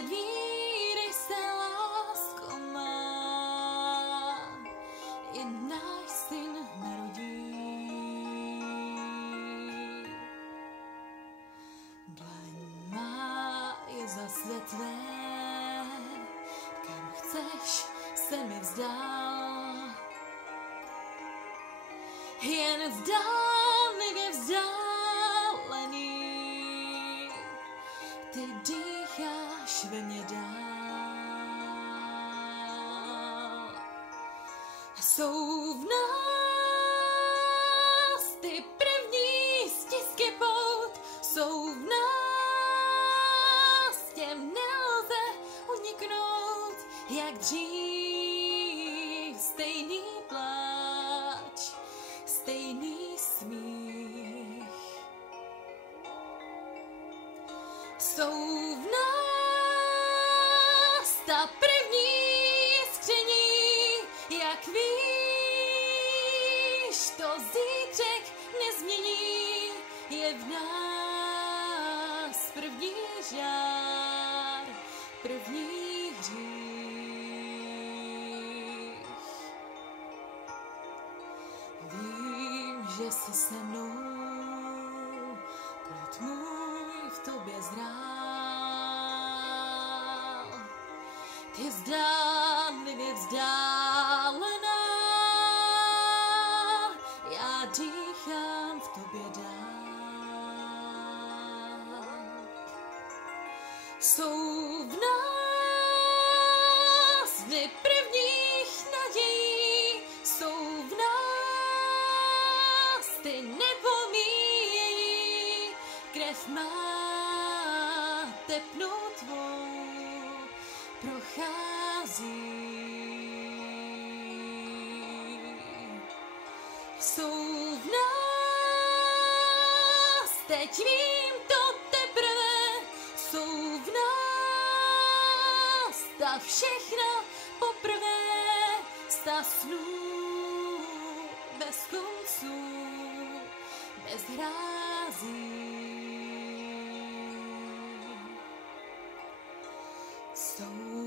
víry se lásko má, i náš syn narodí. Dlaň má je zasvětlé, kam chceš se mi vzdát. Jen vzdálivě vzdálený, ty dýcháš ve mně dál. Jsou v nás ty první stisky pout, jsou v nás, těm nelze uniknout, jak dřív, stejný pláč, stejný smích. Jsou v nás ta první skření, jak víš, to zítřek nezmění, je v nás první žár, první hřích. Vím, že jsi se mnou, plod můj v tobě zrál. Ty zdánlivě vzdálená, já dýchám v tobě dál. Jsou v nás dny prvních nadějí, jsou v nás ty nepomíjejí, krev má tepnu tvou prochází. Jsou v nás, teď vím to teprve, jsou v nás ta všechna poprvé, sta snů bez konců, bez hrází. Jsou